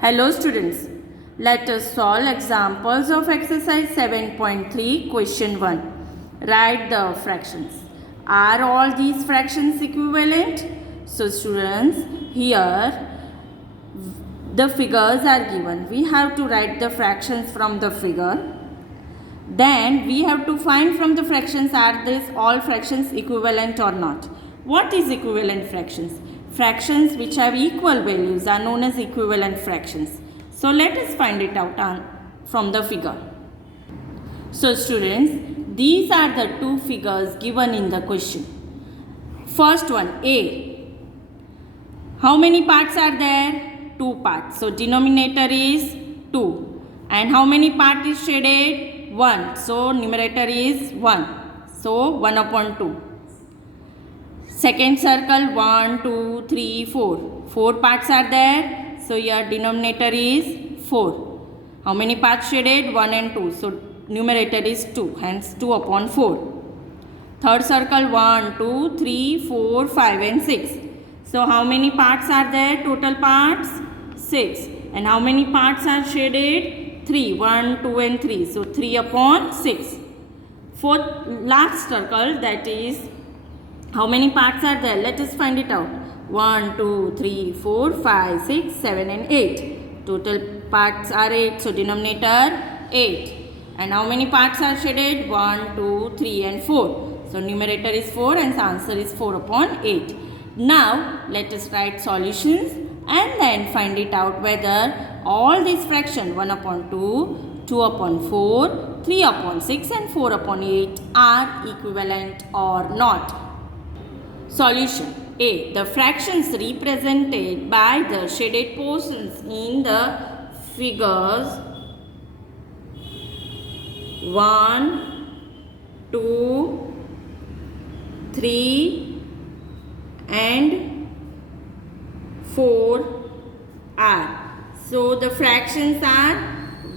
Hello students, let us solve examples of exercise 7.3 question 1. Write the fractions. Are all these fractions equivalent? So students, here the figures are given. We have to write the fractions from the figure. Then we have to find from the fractions, are these all fractions equivalent or not? What is equivalent fractions? Fractions which have equal values are known as equivalent fractions. So let us find it out from the figure. So students, these are the two figures given in the question. First one, A. How many parts are there? 2 parts. So denominator is 2. And how many parts is shaded? 1. So numerator is 1. So 1 upon 2. Second circle 1, 2, 3, 4. 4 parts are there. So your denominator is 4. How many parts shaded? 1 and 2. So numerator is 2. Hence 2 upon 4. Third circle 1, 2, 3, 4, 5 and 6. So how many parts are there? Total parts 6. And how many parts are shaded? 3. 1, 2 and 3. So 3 upon 6. Fourth last circle, that is, how many parts are there? Let us find it out. 1, 2, 3, 4, 5, 6, 7 and 8. Total parts are 8. So denominator 8. And how many parts are shaded? 1, 2, 3 and 4. So numerator is 4 and the answer is 4 upon 8. Now let us write solutions and then find it out whether all these fractions 1 upon 2, 2 upon 4, 3 upon 6 and 4 upon 8 are equivalent or not. Solution. A. The fractions represented by the shaded portions in the figures 1, 2, 3 and 4 are. So the fractions are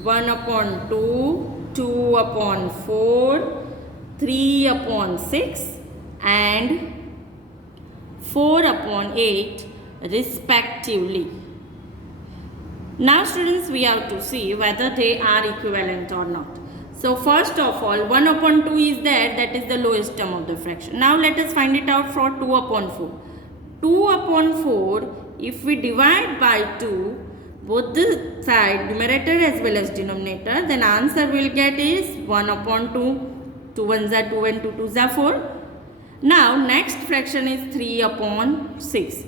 1 upon 2, 2 upon 4, 3 upon 6 and 4 upon 8 respectively. Now students, we have to see whether they are equivalent or not. So first of all, 1 upon 2 is there, that is the lowest term of the fraction. Now let us find it out for 2 upon 4. 2 upon 4, if we divide by 2, both the side, numerator as well as denominator, then answer we'll get is 1 upon 2. 2 ones are 2 and 2 twos are 4. Now next fraction is 3 upon 6.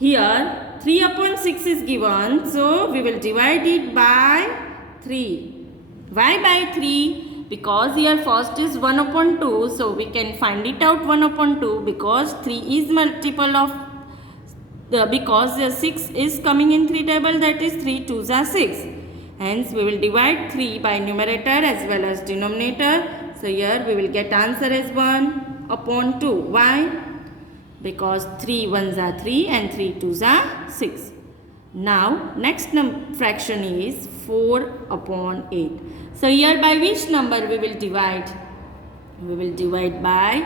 Here 3 upon 6 is given, so we will divide it by 3. Why by 3? Because here first is 1 upon 2, so we can find it out 1 upon 2 because 3 is multiple of because the 6 is coming in 3 table, that is 3 twos are 6. Hence we will divide 3 by numerator as well as denominator. So here we will get answer as 1 upon 2. Why? Because 3 ones are 3 and 3 twos are 6. Now next fraction is 4 upon 8. So here by which number we will divide? We will divide by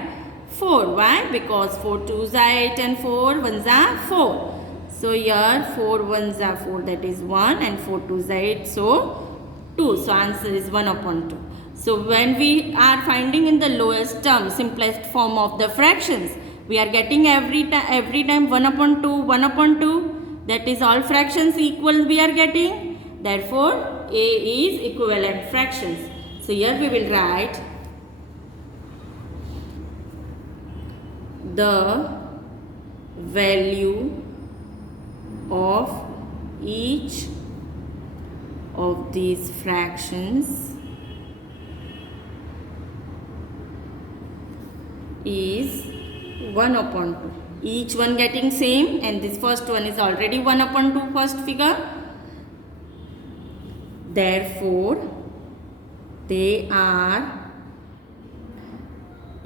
4. Why? Because 4 twos are 8 and 4 ones are 4. So here 4 ones are 4, that is 1, and 4 twos are 8, so 2. So answer is 1 upon 2. So when we are finding in the lowest term, simplest form of the fractions, we are getting every time 1 upon 2, 1 upon 2. That is all fractions equal we are getting. Therefore, A is equivalent fractions. So here we will write the value of each of these fractions is 1 upon 2. Each one getting same, and this first one is already 1 upon 2 first figure. Therefore, they are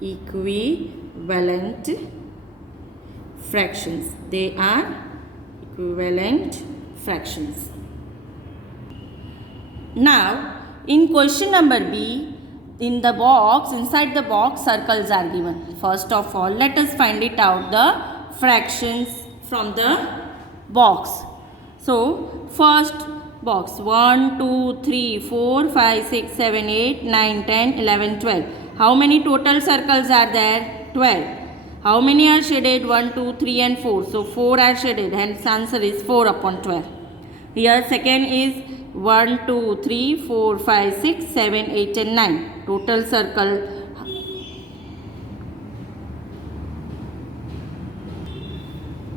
equivalent fractions. They are equivalent fractions. Now, in question number B, in the box, inside the box, circles are given. First of all, let us find it out the fractions from the box. So, first box 1, 2, 3, 4, 5, 6, 7, 8, 9, 10, 11, 12. How many total circles are there? 12. How many are shaded? 1, 2, 3 and 4. So, 4 are shaded, hence answer is 4 upon 12. Here second is 1, 2, 3, 4, 5, 6, 7, 8 and 9. Total circle.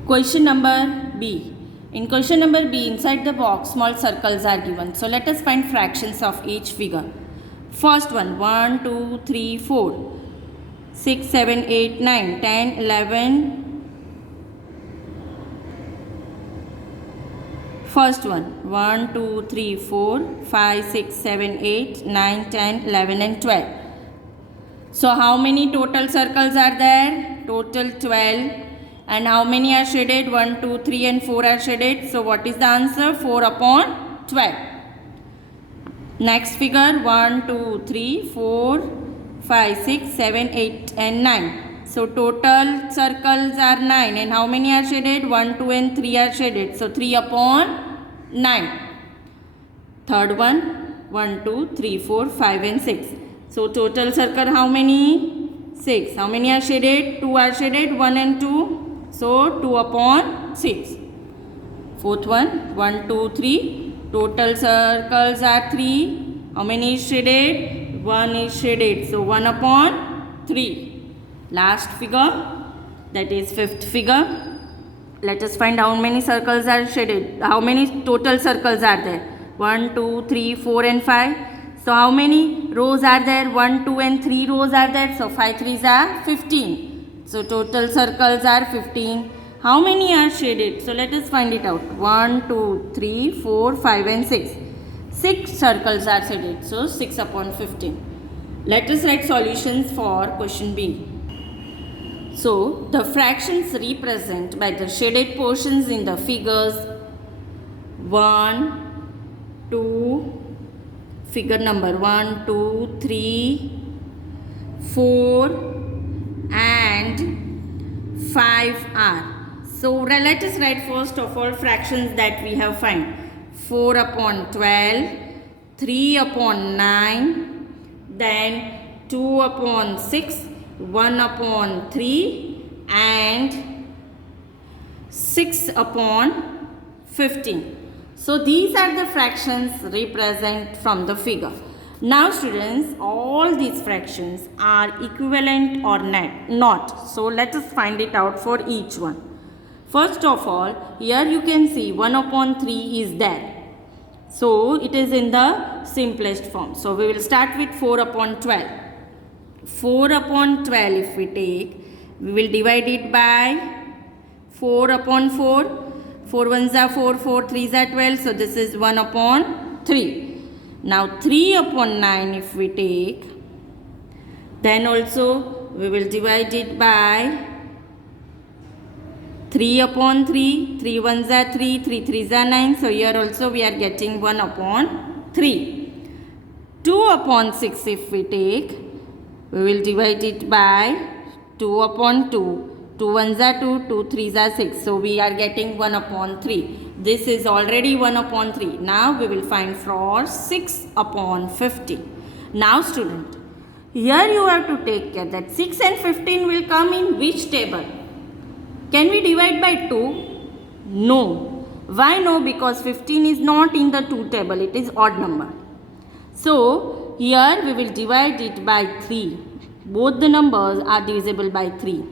Question number B. In question number B, inside the box, small circles are given. So, let us find fractions of each figure. First one, 1, 2, 3, 4, 6, 7, 8, 9, 10, 11. First one, 1, 2, 3, 4, 5, 6, 7, 8, 9, 10, 11 and 12. So, how many total circles are there? Total 12. And how many are shaded? 1, 2, 3 and 4 are shaded. So, what is the answer? 4 upon 12. Next figure 1, 2, 3, 4, 5, 6, 7, 8 and 9. So, total circles are 9. And how many are shaded? 1, 2 and 3 are shaded. So, 3 upon 9. Third one 1, 2, 3, 4, 5 and 6. So, total circle how many? 6. How many are shaded? 2 are shaded. 1 and 2. So, 2 upon 6. Fourth one 1, 2, 3. Total circles are 3. How many is shaded? 1 is shaded. So, 1 upon 3. Last figure, that is fifth figure. Let us find how many circles are shaded. How many total circles are there? 1, 2, 3, 4 and 5. So, how many rows are there? 1, 2 and 3 rows are there. So, 5 3s are 15. So, total circles are 15. How many are shaded? So, let us find it out. 1, 2, 3, 4, 5 and 6. 6 circles are shaded. So, 6 upon 15. Let us write solutions for question B. So, the fractions represent by the shaded portions in the figures 1, 2, figure number 1, 2, 3, 4 and 5 are. So, let us write first of all fractions that we have found. 4 upon 12, 3 upon 9, then 2 upon 6, 1 upon 3 and 6 upon 15. So, these are the fractions represent from the figure. Now students, all these fractions are equivalent or not. So, let us find it out for each one. First of all, here you can see 1 upon 3 is there. So, it is in the simplest form. So, we will start with 4 upon 12. 4 upon 12 if we take, we will divide it by 4 upon 4. 4 1s are 4, 4 3s are 12. So, this is 1 upon 3. Now, 3 upon 9 if we take, then also we will divide it by 3 upon 3. 3 1s are 3, 3 3s are 9. So, here also we are getting 1 upon 3. 2 upon 6 if we take, we will divide it by 2 upon 2. 2 1s are 2, 2 3s are 6. So, we are getting 1 upon 3. This is already 1 upon 3. Now, we will find for 6 upon 15. Now, student, here you have to take care that 6 and 15 will come in which table? Can we divide by 2? No. Why no? Because 15 is not in the 2 table. It is odd number. So, here we will divide it by 3. Both the numbers are divisible by 3.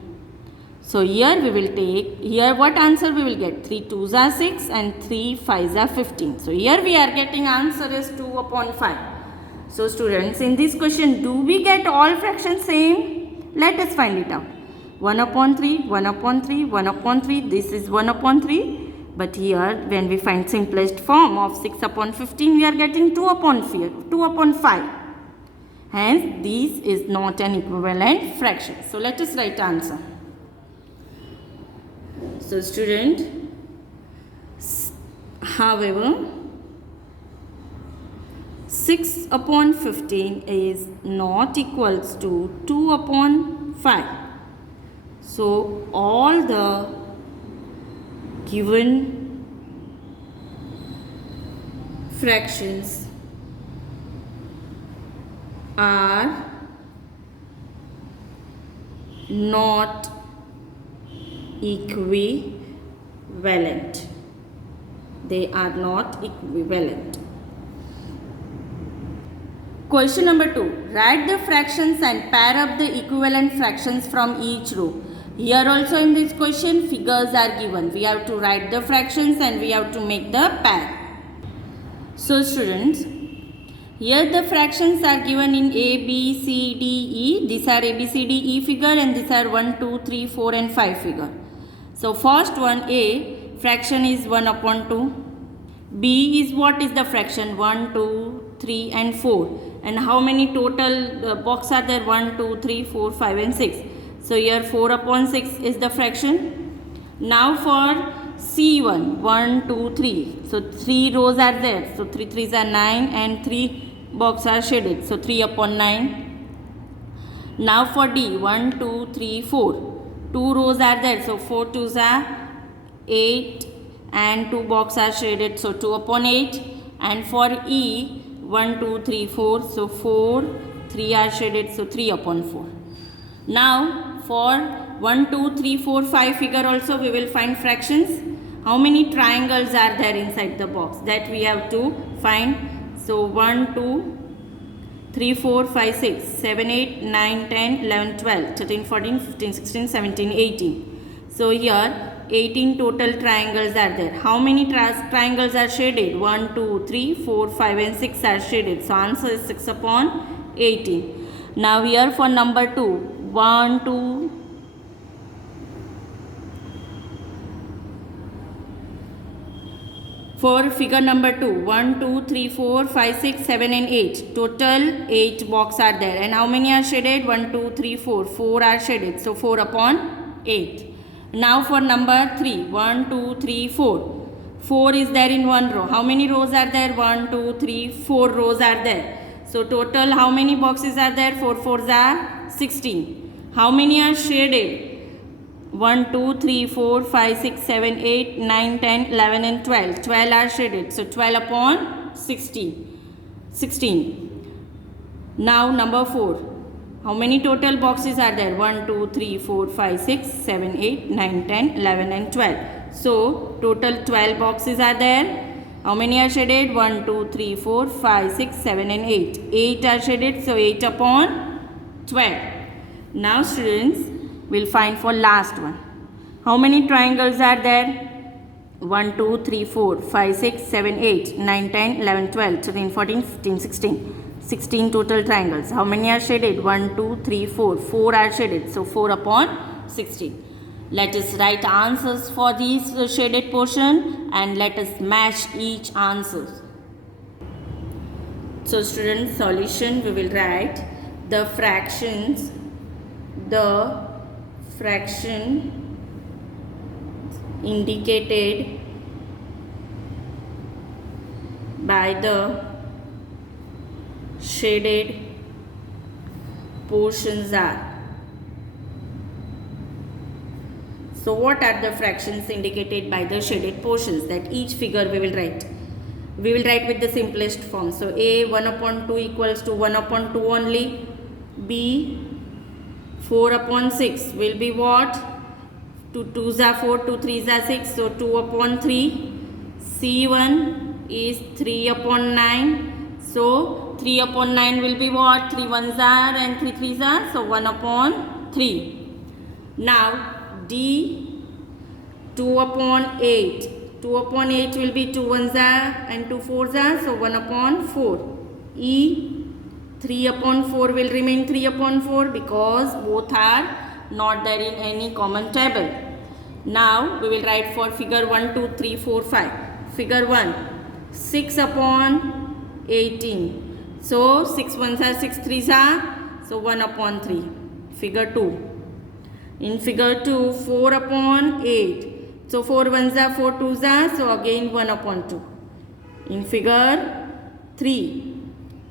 So, here we will take, here what answer we will get? 3 2s are 6 and 3 5s are 15. So, here we are getting answer is 2 upon 5. So, students, in this question, do we get all fractions same? Let us find it out. 1 upon 3, 1 upon 3, 1 upon 3, this is 1 upon 3. But here, when we find simplest form of 6 upon 15, we are getting 2 upon 5. Hence, this is not an equivalent fraction. So, let us write answer. So, student, however, 6 upon 15 is not equals to 2 upon 5. So, all the given fractions are not equivalent. They are not equivalent. Question number 2. Write the fractions and pair up the equivalent fractions from each row. Here also in this question, figures are given. We have to write the fractions and we have to make the pair. So students, here the fractions are given in A, B, C, D, E. These are A, B, C, D, E figure and these are 1, 2, 3, 4 and 5 figure. So first one, A, fraction is 1 upon 2. B is what is the fraction? 1, 2, 3 and 4. And how many total box are there? 1, 2, 3, 4, 5 and 6. So here 4 upon 6 is the fraction. Now for C1, 1, 2, 3. So 3 rows are there. So 3 3s are 9 and 3 boxes are shaded. So 3 upon 9. Now for D, 1, 2, 3, 4. 2 rows are there. So 4 2s are 8 and 2 boxes are shaded. So 2 upon 8. And for E, 1, 2, 3, 4. So 4, 3 are shaded. So 3 upon 4. Now for 1, 2, 3, 4, 5 figure also we will find fractions. How many triangles are there inside the box? That we have to find. So 1, 2, 3, 4, 5, 6, 7, 8, 9, 10, 11, 12, 13, 14, 15, 16, 17, 18. So here 18 total triangles are there. How many triangles are shaded? 1, 2, 3, 4, 5 and 6 are shaded. So answer is 6 upon 18. Now here for number 2, 1, 2, for figure number 2, 1, 2, 3, 4, 5, 6, 7 and 8. Total 8 boxes are there. And how many are shaded? 1, 2, 3, 4. 4 are shaded. So 4 upon 8. Now for number 3, 1, 2, 3, 4. 4 is there in one row. How many rows are there? 1, 2, 3, 4 rows are there. So total how many boxes are there? 4 4s are 16. How many are shaded? 1, 2, 3, 4, 5, 6, 7, 8, 9, 10, 11 and 12. 12 are shaded. So 12 upon 16. Now number 4. How many total boxes are there? 1, 2, 3, 4, 5, 6, 7, 8, 9, 10, 11 and 12. So total 12 boxes are there. How many are shaded? 1, 2, 3, 4, 5, 6, 7 and 8. 8 are shaded. So 8 upon 12. Now students, we'll find for last one. How many triangles are there? 1, 2, 3, 4, 5, 6, 7, 8, 9, 10, 11, 12, 13, 14, 15, 16. 16 total triangles. How many are shaded? 1, 2, 3, 4. 4 are shaded. So 4 upon 16. Let us write answers for these shaded portion and let us match each answer. So students, solution we will write the fractions. The fraction indicated by the shaded portions are. So what are the fractions indicated by the shaded portions? That each figure we will write. We will write with the simplest form. So A 1 upon 2 equals to 1 upon 2 only. B 4 upon 6 will be what? 2 2s are 4, 2 3s are 6. So 2 upon 3. C1 is 3 upon 9. So 3 upon 9 will be what? 3 1s are and 3 3s are. So 1 upon 3. Now D 2 upon 8. 2 upon 8 will be 2 1s are and 2 4s are. So 1 upon 4. E 3 upon 4 will remain 3 upon 4 because both are not there in any common table. Now we will write for figure 1, 2, 3, 4, 5. Figure 1 6 upon 18. So 6 1s are 6 3s are. So 1 upon 3. Figure 2. In figure 2 4 upon 8. So 4 1s are 4 2s are. So again 1 upon 2. In figure 3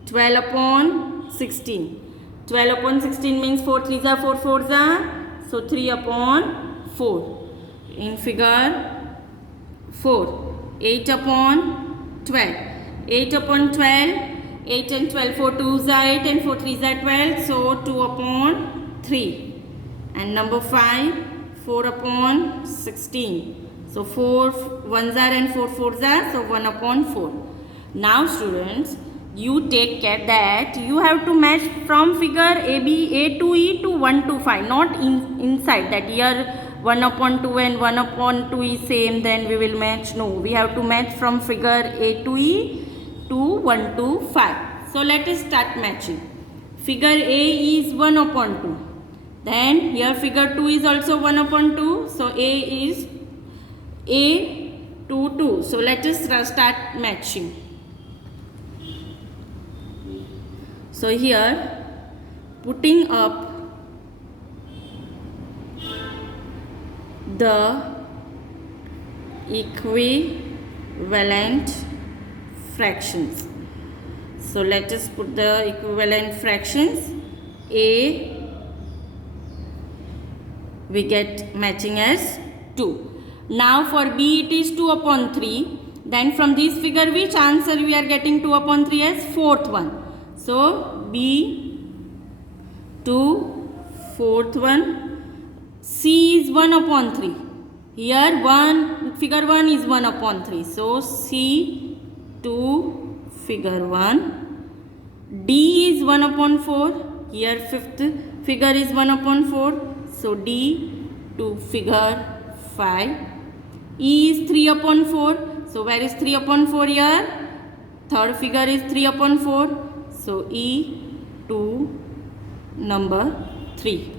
12 upon 16. 12 upon 16 means 4 3s are 4 4s are. So 3 upon 4. In figure 4 8 upon 12. 8 upon 12. 8 and 12, 4 2s are 8 and 4 3s are 12. So 2 upon 3. And number 5, 4 upon 16. So 4 1s are and 4 4s are. So 1 upon 4. Now students, you take care that you have to match from figure A to E to 1 to 5. Not inside that here 1 upon 2 and 1 upon 2 is same, then we will match. No, we have to match from figure A to E to 1 to 5. So let us start matching. Figure A is 1 upon 2. Then here figure 2 is also 1 upon 2. So A is A to 2. So let us start matching. So here putting up the equivalent fractions. So let us put the equivalent fractions. A we get matching as 2. Now for B it is 2 upon 3. Then from this figure which answer we are getting 2 upon 3 as fourth one. So B 2 fourth one. C is 1 upon 3. Here figure 1 is 1 upon 3. So C 2 figure 1. D is 1 upon 4. Here fifth figure is 1 upon 4. So D to figure 5. E is 3 upon 4. So where is 3 upon 4 here? Third figure is 3 upon 4. So E to number 3.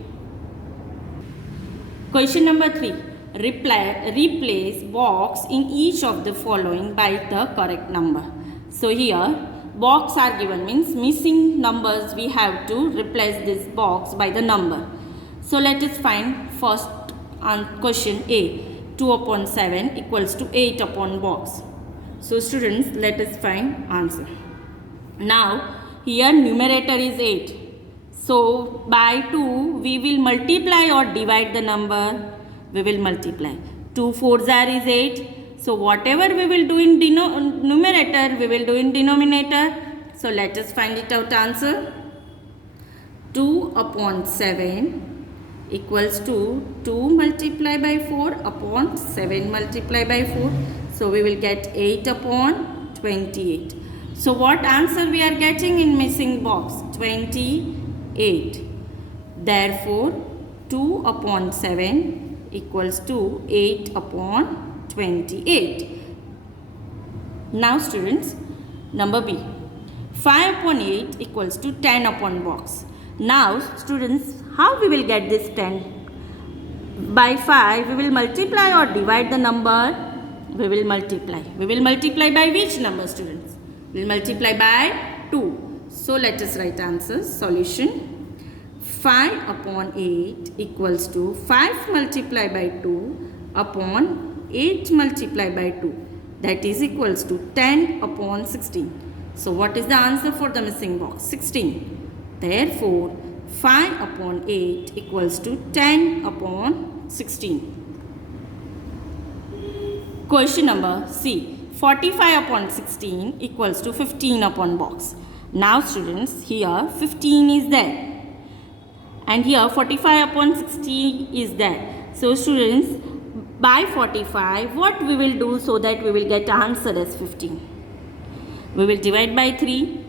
Question number 3. Replace box in each of the following by the correct number. So here box are given, means missing numbers we have to replace this box by the number. So let us find first on question A. 2 upon 7 equals to 8 upon box. So students, let us find answer. Now here numerator is 8. So by 2 we will multiply or divide the number. We will multiply. 2 4s are is 8. So whatever we will do in numerator, we will do in denominator. So let us find it out answer. 2 upon 7 equals to 2 multiplied by 4 upon 7 multiplied by 4. So we will get 8 upon 28. So what answer we are getting in missing box? 28. Therefore 2 upon 7 equals to 8 upon 28. Now students, number B. 5 upon 8 equals to 10 upon box. Now students, how we will get this 10? By 5 we will multiply or divide the number? We will multiply. We will multiply by which number students? We will multiply by 2. So let us write answer. Solution. 5 upon 8 equals to 5 multiplied by 2 upon 8 multiplied by 2. That is equals to 10 upon 16. So what is the answer for the missing box? 16. Therefore 5 upon 8 equals to 10 upon 16. Question number C. 45 upon 16 equals to 15 upon box. Now students, here 15 is there. And here 45 upon 60 is there. So students, by 45, what we will do so that we will get answer as 15? We will divide by 3.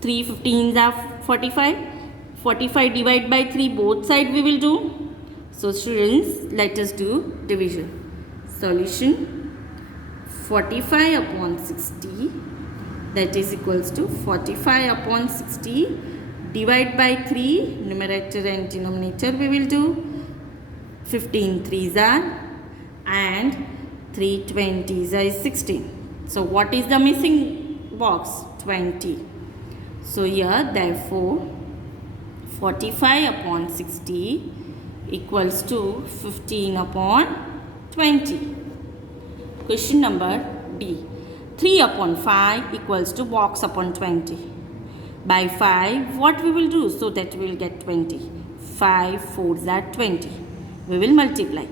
3 15s are 45. 45 divide by 3, both sides we will do. So students, let us do division. Solution. 45 upon 60, that is equals to 45 upon 60. Divide by 3, numerator and denominator we will do. 15 3s are and 3 20s are 16. So what is the missing box? 20. So here therefore 45 upon 60 equals to 15 upon 20. Question number D. 3 upon 5 equals to box upon 20. By 5, what we will do so that we will get 20? 5 4s are 20. We will multiply.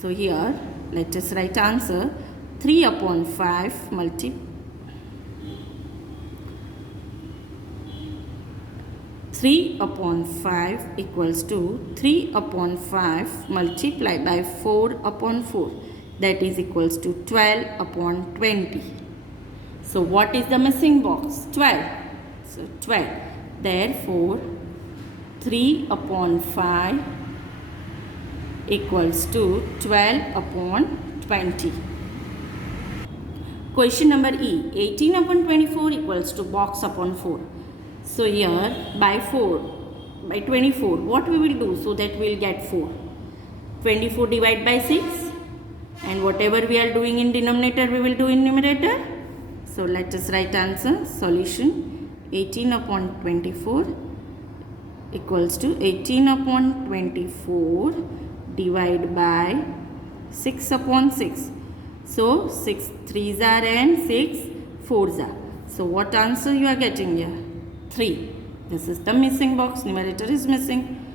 So here, let us write answer. 3 upon 5 multiply. 3 upon 5 equals to 3 upon 5 multiplied by 4 upon 4. That is equals to 12 upon 20. So what is the missing box? 12. So 12. Therefore, 3 upon 5 equals to 12 upon 20. Question number E. 18 upon 24 equals to box upon 4. So here by 24, what we will do so that we will get 4? 24 divided by 6, and whatever we are doing in denominator we will do in numerator. So let us write answer. Solution 18 upon 24 equals to 18 upon 24 divided by 6 upon 6. So 6 3s are and 6 4s are. So what answer you are getting here? 3. This is the missing box. Numerator is missing.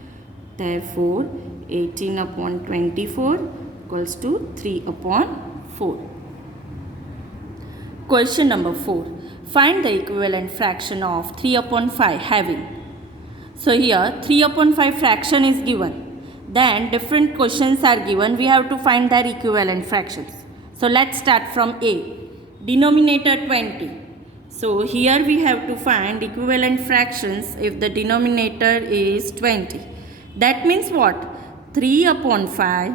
Therefore 18 upon 24 equals to 3 upon 4. Question number 4. Find the equivalent fraction of 3 upon 5 having. So here 3 upon 5 fraction is given. Then different questions are given. We have to find their equivalent fractions. So let's start from A. Denominator 20. So here we have to find equivalent fractions if the denominator is 20. That means what? 3 upon 5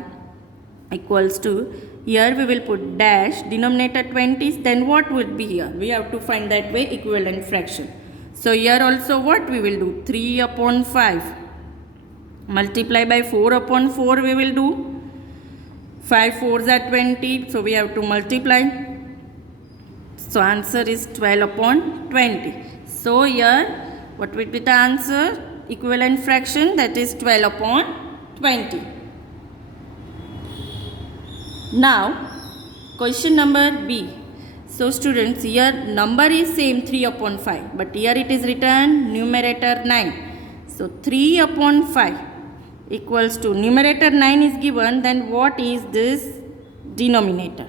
equals to, here we will put dash, denominator 20, then what would be here? We have to find that way equivalent fraction. So here also what we will do? 3 upon 5 multiply by 4 upon 4 we will do. 5 4s are 20, so we have to multiply. So answer is 12 upon 20. So here what will be the answer? Equivalent fraction, that is 12 upon 20. Now question number B. So students, here number is same 3 upon 5, but here it is written numerator 9. So 3 upon 5 equals to, numerator 9 is given, then what is this denominator?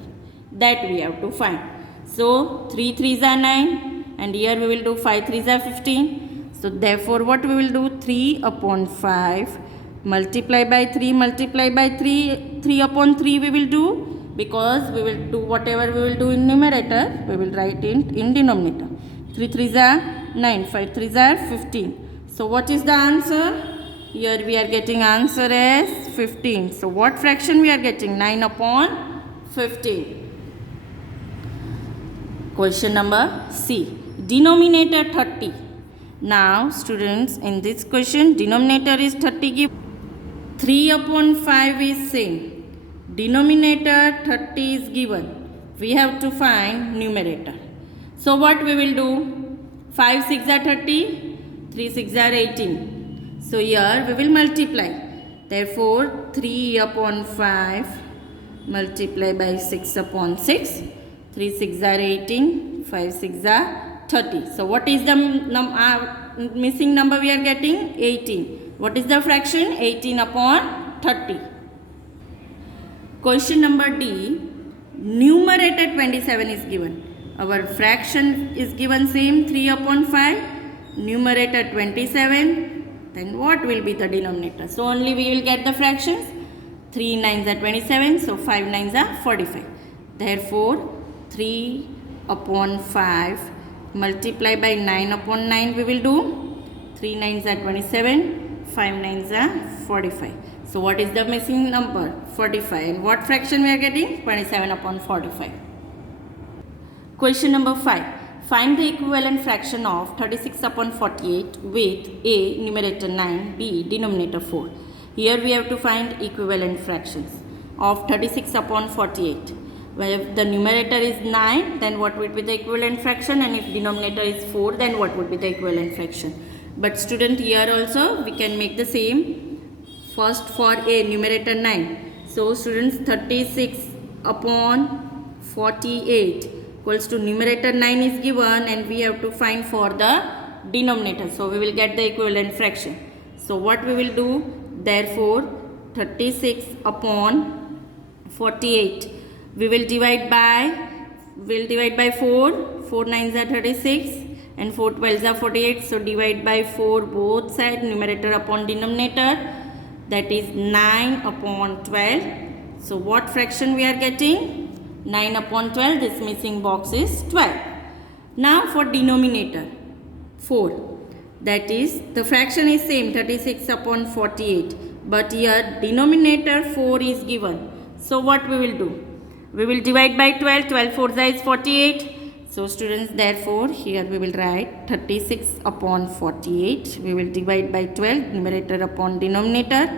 That we have to find. So 3 3s are 9, and here we will do 5 3s are 15. So therefore what we will do? 3 upon 5 multiply by 3 multiply by 3. 3 upon 3 we will do, because we will do whatever we will do in numerator, we will write in denominator. 3 3s are 9, 5 3s are 15. So what is the answer? Here we are getting answer as 15. So what fraction we are getting? 9 upon 15. Question number C. Denominator 30. Now students, in this question denominator is 30 given. 3 upon 5 is same. Denominator 30 is given. We have to find numerator. So what we will do? 5 6 are 30, 3 6 are 18. So here we will multiply. Therefore 3 upon 5 multiply by 6 upon 6. 3 6 are 18, 5 6 are 30. So what is the missing number we are getting? 18. What is the fraction? 18 upon 30. Question number D. Numerator 27 is given. Our fraction is given same 3 upon 5. Numerator 27. Then what will be the denominator? So only we will get the fractions. 3 9s are 27. So 5 9s are 45. Therefore 3 upon 5 multiply by 9 upon 9 we will do. 3 9s are 27. 5 9s are 45. So what is the missing number? 45. And what fraction we are getting? 27 upon 45. Question number 5. Find the equivalent fraction of 36 upon 48 with A. numerator 9, B. denominator 4. Here we have to find equivalent fractions of 36 upon 48. Where if the numerator is 9, then what would be the equivalent fraction, and if denominator is 4, then what would be the equivalent fraction. But student, here also we can make the same. First for A, numerator 9. So students, 36 upon 48 equals to, numerator 9 is given and we have to find for the denominator. So we will get the equivalent fraction. So what we will do? Therefore 36 upon 48 we will divide by 4. 4 9s are 36. and 4 12s are 48. So divide by 4 both sides, numerator upon denominator, that is 9 upon 12. So what fraction we are getting? 9 upon 12, this missing box is 12. Now for denominator 4. That is, the fraction is same 36 upon 48, but here denominator 4 is given. So what we will do? We will divide by 12, 12 4 is 48. So students, therefore here we will write 36 upon 48. We will divide by 12, numerator upon denominator.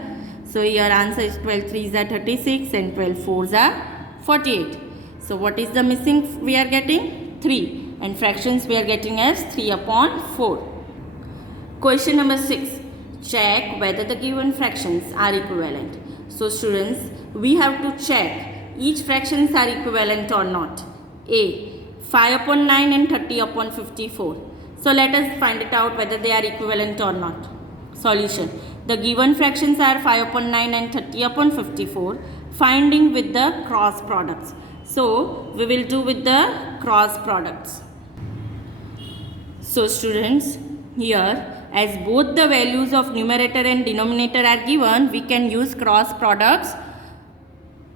So here answer is 12 3s are 36 and 12 4s are 48. So what is the missing we are getting? 3, and fractions we are getting as 3 upon 4. Question number 6. Check whether the given fractions are equivalent. So students, we have to check each fractions are equivalent or not. A. 5 upon 9 and 30 upon 54. So let us find it out whether they are equivalent or not. Solution. The given fractions are 5 upon 9 and 30 upon 54. Finding with the cross products. So we will do with the cross products. So students, here as both the values of numerator and denominator are given, we can use cross products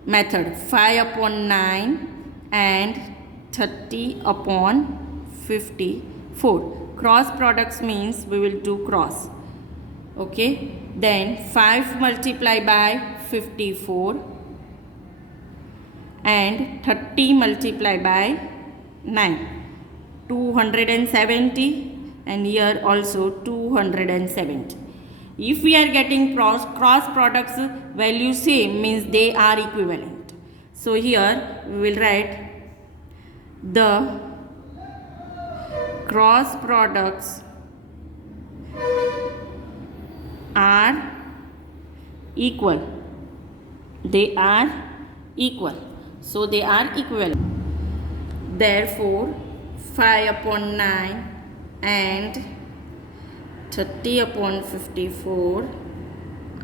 method. 5 upon 9 and 30 upon 54. Cross products means we will do cross. Okay. Then 5 multiplied by 54 and 30 multiplied by 9. 270. And here also 270. If we are getting cross products value same, means they are equivalent. So here we will write the cross products are equal. They are equal. So they are equivalent. Therefore 5 upon 9 and 30 upon 54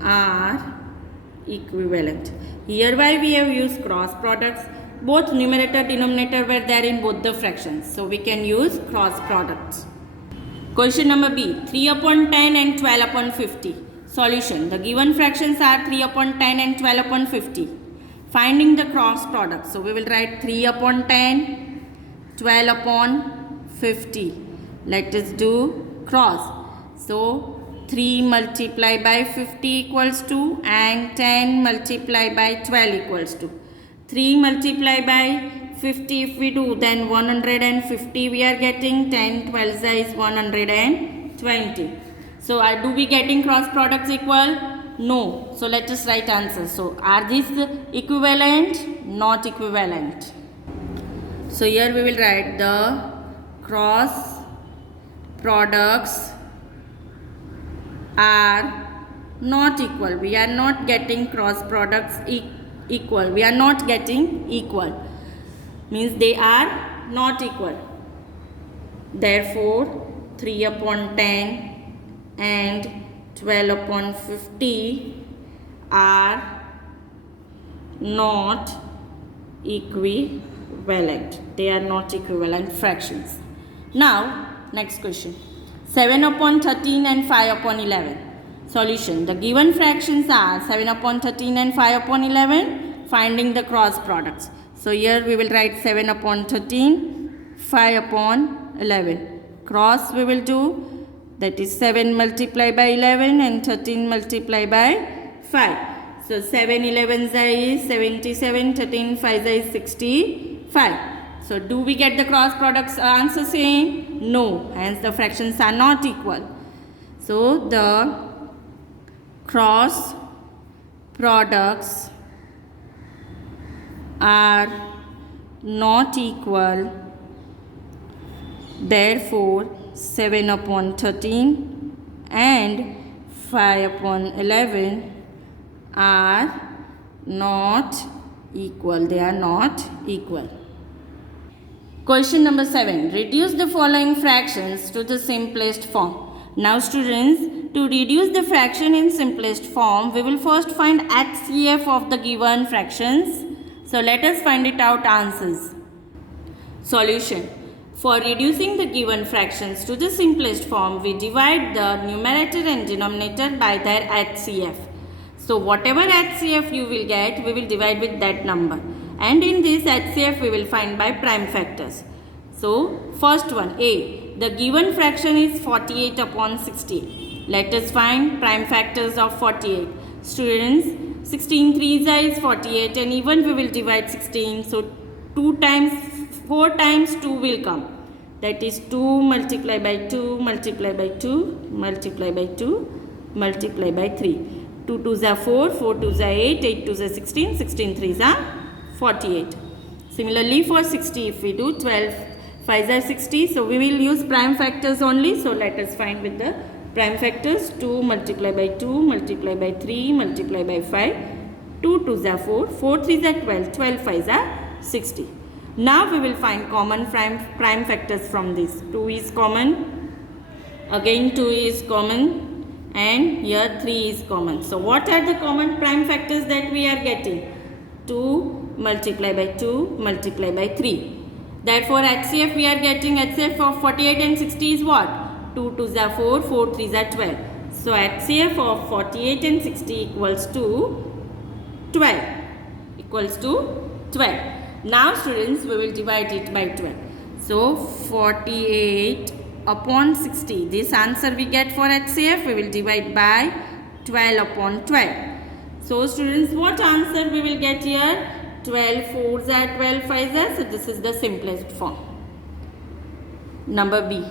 are equivalent. Hereby we have used cross products. Both numerator denominator were there in both the fractions. So we can use cross products. Question number B. 3 upon 10 and 12 upon 50. Solution. The given fractions are 3 upon 10 and 12 upon 50. Finding the cross product. So we will write 3 upon 10, 12 upon 50. Let us do cross. So 3 multiplied by 50 equals to, and 10 multiplied by 12 equals to. 3 multiplied by 50 if we do, then 150 we are getting. 10 12 is 120. So do we getting cross products equal? No. So let us write answer. So are these equivalent? Not equivalent. So here we will write the cross products are not equal. We are not getting cross products equal. We are not getting equal. Means they are not equal. Therefore 3 upon 10 and 12 upon 50 are not equivalent. They are not equivalent fractions. Now next question. 7 upon 13 and 5 upon 11. Solution. The given fractions are 7 upon 13 and 5 upon 11. Finding the cross products. So here we will write 7 upon 13, 5 upon 11. Cross we will do, that is 7 multiplied by 11 and 13 multiplied by 5. So 7 11s is 77, 13 5 is 65. So do we get the cross products answer same? No, hence the fractions are not equal. So the cross products are not equal. Therefore 7 upon 13 and 5 upon 11 are not equal. They are not equal. Question number 7. Reduce the following fractions to the simplest form. Now students, to reduce the fraction in simplest form, we will first find HCF of the given fractions. So let us find it out answers. Solution. For reducing the given fractions to the simplest form, we divide the numerator and denominator by their HCF. So whatever HCF you will get, we will divide with that number. And in this HCF, we will find by prime factors. So first one, A. The given fraction is 48 upon 60. Let us find prime factors of 48. Students, 16 3s is 48 and even we will divide 16. So 4 times 2 will come. That is 2 multiplied by 2 multiplied by 2 multiplied by 2 multiplied by 3. 2 2s are 4, 4 2s are 8, 8 2s are 16, 16 3s are 48. Similarly for 60, if we do 12 5s are 60, so we will use prime factors only. So let us find with the prime factors. 2 multiplied by 2 multiplied by 3 multiplied by 5, 2 2s are 4, 4 3s are 12, 12 5s are 60. Now we will find common prime factors from this. 2 is common, again 2 is common, and here 3 is common. So what are the common prime factors that we are getting? 2 multiplied by 2 multiplied by 3. Therefore HCF we are getting HCF of 48 and 60 is what? 2 2s are 4, 4 3s are 12. So HCF of 48 and 60 equals to 12. Equals to 12. Now students, we will divide it by 12. So 48 upon 60. This answer we get for HCF, we will divide by 12 upon 12. So students, what answer we will get here? 12 4s are 12 5s are. So this is the simplest form. Number B.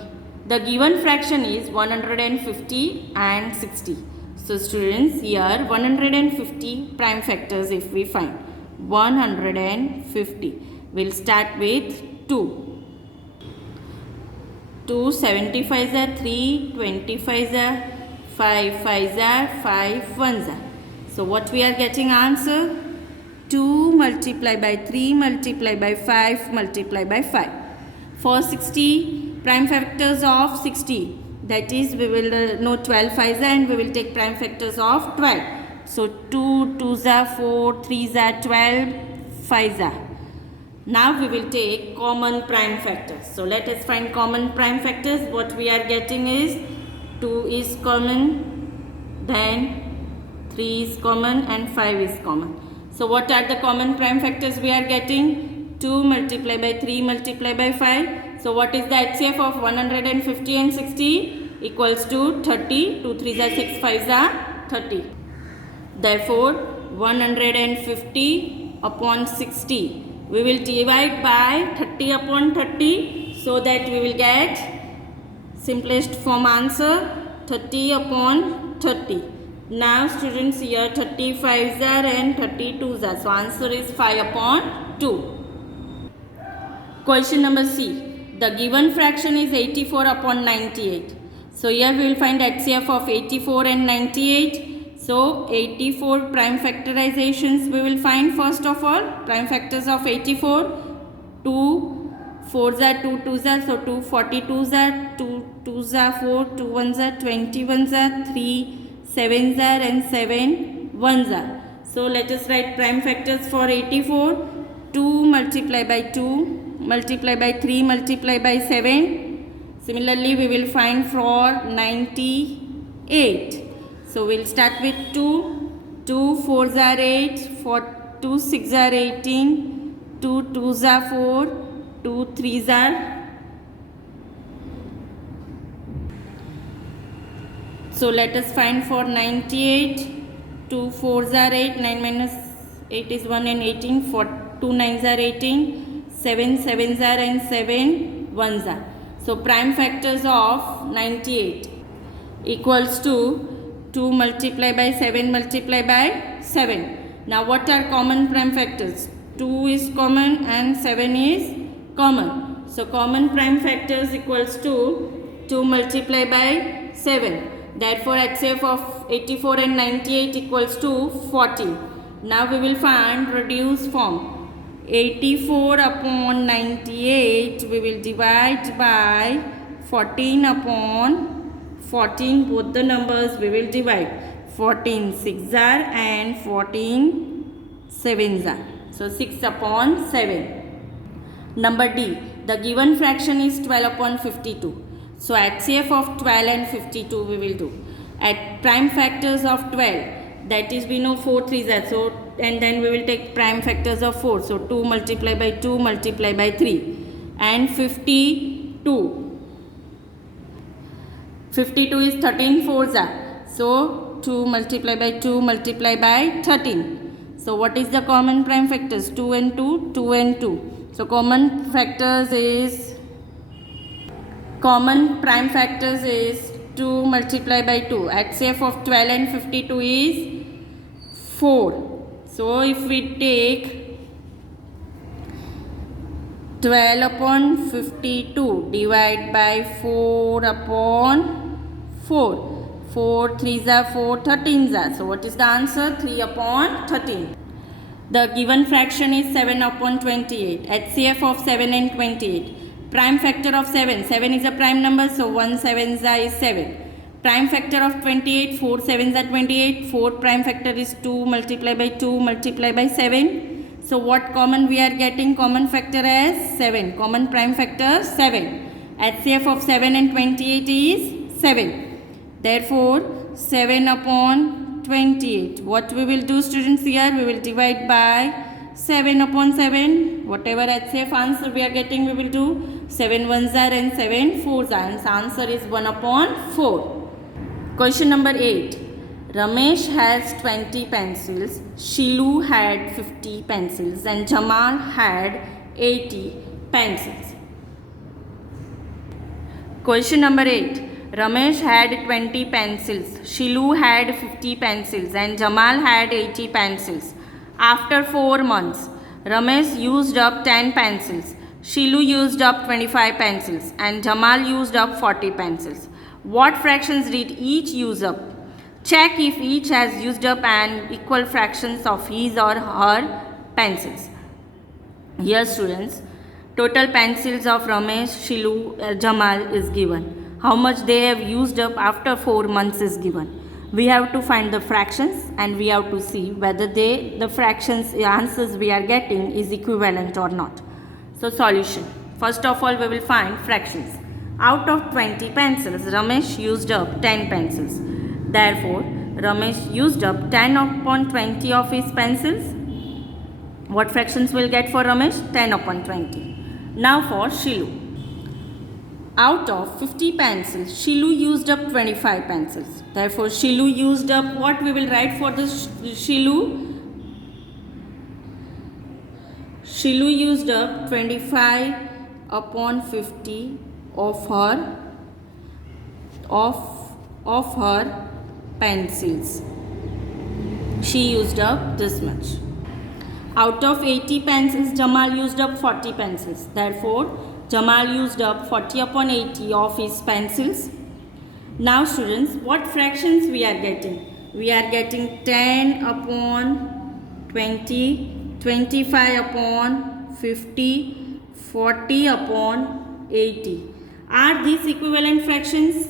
The given fraction is 150 and 60. So students, here 150 prime factors if we find. 150. We'll start with 2. 2 75s are 3, 25s are 5, 5s are 5, 1s are. So what we are getting answer? 2 multiplied by 3 multiplied by 5 multiplied by 5. For 60, prime factors of 60. That is, we will know 12 5s are and we will take prime factors of 12. So 2 2s are 4, 3s are 12, 5s are. Now we will take common prime factors. So let us find common prime factors. What we are getting is 2 is common, then 3 is common and 5 is common. So what are the common prime factors we are getting? 2 multiplied by 3 multiplied by 5. So what is the HCF of 150 and 60? Equals to 30. 2 3s are 6, 5s are 30. Therefore 150 upon 60. We will divide by 30 upon 30 so that we will get simplest form answer 30 upon 30. Now students, here 35s are and 32s are. So answer is 5 upon 2. Question number C. The given fraction is 84 upon 98. So here we will find HCF of 84 and 98. So 84 prime factorizations we will find. First of all, prime factors of 84. 2 4s are 2 2s are. So 2 42s are, 2 2s are 4, 2 1s are 21s are, 3 7s are and 7 1s are. So let us write prime factors for 84. 2 multiplied by 2 multiplied by 3 multiplied by 7. Similarly, we will find for 98. So we'll start with 2. 2 4s are 8, 2 6 are 18, 2 2s are 4, 2 3s are. So let us find for 98. 2 4s are 8, 9 minus 8 is 1 and 18, 2 9s are 18, 7 7s are and 7 1s are. So prime factors of 98 equals to 2 multiplied by 7 multiplied by 7. Now what are common prime factors? 2 is common and 7 is common. So common prime factors equals to 2 multiplied by 7. Therefore HCF of 84 and 98 equals to 40. Now we will find reduced form. 84 upon 98 we will divide by 14 upon 14, both the numbers we will divide. 14 6s are and 14 7s are. So 6 upon 7. Number D. The given fraction is 12 upon 52. So HCF of 12 and 52 we will do. At prime factors of 12, that is we know 4 3s are, so and then we will take prime factors of 4. So 2 multiplied by 2 multiplied by 3 and 52. 52 is 13 4s are. So 2 multiplied by 2 multiplied by 13. So what is the common prime factors? 2 and 2, 2 and 2. So common prime factors is 2 multiplied by 2. HCF of 12 and 52 is 4. So if we take 12 upon 52 divide by 4 upon 4. 4 3s are 4, 13s are. So what is the answer? 3 upon 13. The given fraction is 7 upon 28. HCF of 7 and 28. Prime factor of 7. 7 is a prime number, so 1 7s is 7. Prime factor of 28. 4 7s are 28. 4 prime factor is 2 multiplied by 2 multiplied by 7. So what common we are getting? Common factor as 7. Common prime factor 7. HCF of 7 and 28 is 7. Therefore, 7 upon 28. What we will do, students, here? We will divide by 7 upon 7. Whatever HCF answer we are getting, we will do. 7 1s are and 7 4s are. And the answer is 1 upon 4. Question number 8. Ramesh has 20 pencils. Shilu had 50 pencils. And Jamal had 80 pencils. Question number 8. Ramesh had 20 pencils, Shilu had 50 pencils and Jamal had 80 pencils. After 4 months, Ramesh used up 10 pencils, Shilu used up 25 pencils and Jamal used up 40 pencils. What fractions did each use up? Check if each has used up an equal fractions of his or her pencils. Here, students, total pencils of Ramesh, Shilu, Jamal is given. How much they have used up after 4 months is given. We have to find the fractions and we have to see whether the fractions answers we are getting is equivalent or not. So solution. First of all, we will find fractions. Out of 20 pencils, Ramesh used up 10 pencils. Therefore, Ramesh used up 10 upon 20 of his pencils. What fractions will get for Ramesh? 10 upon 20. Now for Shilu. Out of 50 pencils, Shilu used up 25 pencils. Therefore, Shilu used up what we will write for the Shilu? Shilu used up 25 upon 50 of her pencils. She used up this much. Out of 80 pencils, Jamal used up 40 pencils. Therefore, Jamal used up 40 upon 80 of his pencils. Now students, what fractions we are getting? We are getting 10 upon 20, 25 upon 50, 40 upon 80. Are these equivalent fractions?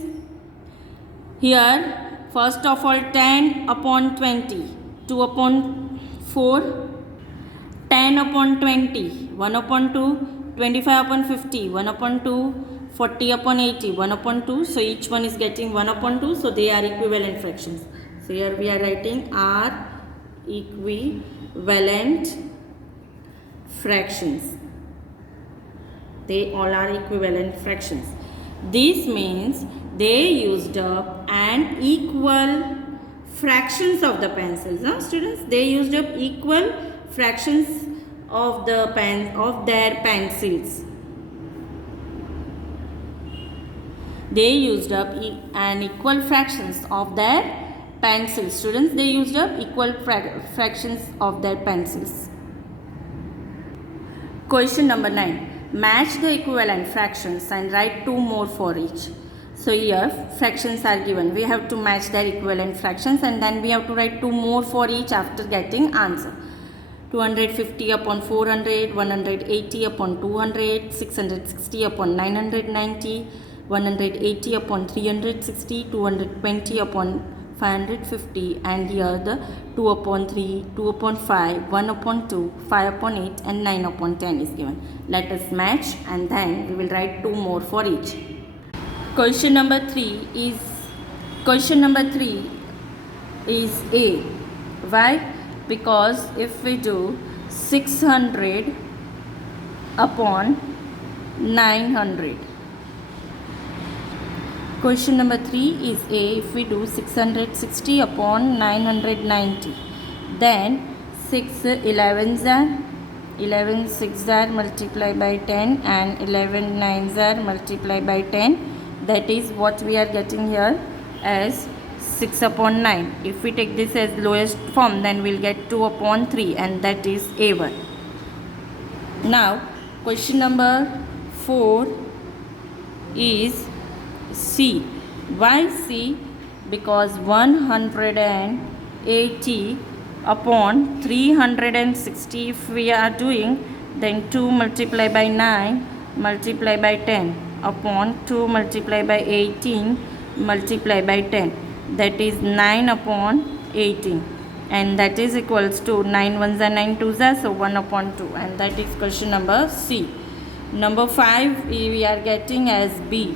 Here, first of all 10 upon 20, 2 upon 4, 10 upon 20, 1 upon 2, 25 upon 50, 1 upon 2, 40 upon 80, 1 upon 2. So each one is getting 1 upon 2. So they are equivalent fractions. So here we are writing are equivalent fractions. They all are equivalent fractions. This means they used up an equal fractions of the pencils. Huh, students? They used up equal fractions of their pencils. They used up an equal fractions of their pencils. Students, they used up equal fractions of their pencils. Question number 9. Match the equivalent fractions and write 2 more for each. So here fractions are given. We have to match their equivalent fractions and then we have to write 2 more for each after getting answer. 250 upon 400, 180 upon 200, 660 upon 990, 180 upon 360, 220 upon 550, and here the 2 upon 3, 2 upon 5, 1 upon 2, 5 upon 8 and 9 upon 10 is given. Let us match and then we will write 2 more for each. Question number 3 is A. Why? Because if we do 600 upon 900. Question number 3 is A. If we do 660 upon 990, then 6 11s are 11 6s are multiplied by 10 and 11 9s are multiplied by 10. That is what we are getting here as 6 upon 9. If we take this as lowest form, then we'll get 2 upon 3, and that is A1. Now question number 4 is C. Why C? Because 180 upon 360 if we are doing, then 2 multiplied by 9 multiplied by 10 upon 2 multiplied by 18 multiplied by 10. That is 9 upon 18, and that is equals to 9 ones are 9 twos are, so 1 upon 2, and that is question number C. Number 5 we are getting as B.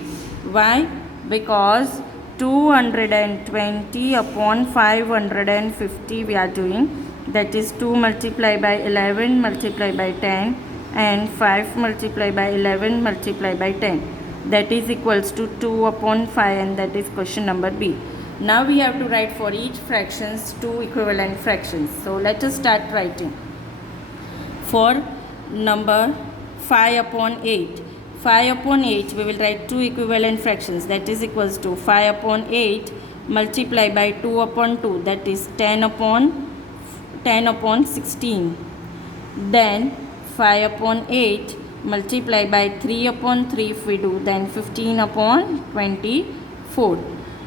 Why? Because 220 upon 550 we are doing, that is 2 multiplied by 11 multiplied by 10 and 5 multiplied by 11 multiplied by 10. That is equals to 2 upon 5, and that is question number B. Now we have to write for each fractions 2 equivalent fractions. So let us start writing. For number 5 upon 8. 5 upon 8 we will write 2 equivalent fractions, that is equals to 5 upon 8 multiplied by 2 upon 2, that is 10 upon 16. Then 5 upon 8 multiplied by 3 upon 3 if we do, then 15 upon 24.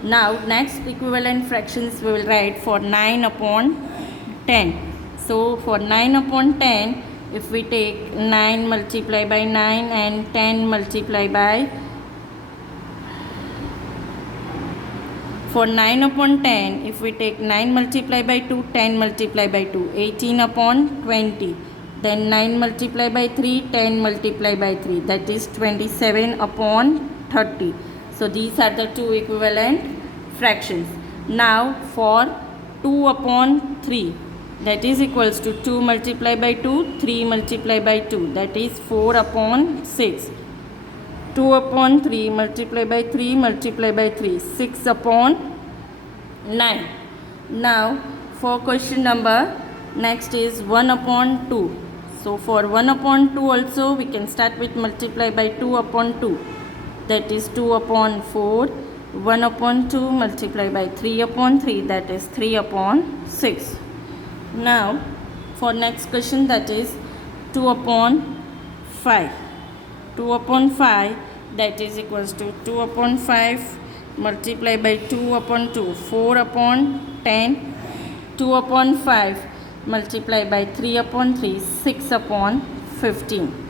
Now next equivalent fractions we will write for 9 upon 10. So for 9 upon 10, if we take 9 multiplied by 9 and 10 multiplied by, for 9 upon 10, if we take 9 multiplied by 2, 10 multiplied by 2, 18 upon 20. Then 9 multiplied by 3, 10 multiplied by 3, that is 27 upon 30. So these are the 2 equivalent fractions. Now for 2 upon 3, that is equals to 2 multiplied by 2, 3 multiplied by 2, that is 4 upon 6. 2 upon 3 multiplied by 3 multiplied by 3, 6 upon 9. Now for question number next is 1 upon 2. So for 1 upon 2 also we can start with multiply by 2 upon 2, that is 2 upon 4. 1 upon 2 multiplied by 3 upon 3, that is 3 upon 6. Now for next question, that is 2 upon 5. 2 upon 5, that is equals to 2 upon 5 multiplied by 2 upon 2, 4 upon 10. 2 upon 5 multiplied by 3 upon 3, 6 upon 15.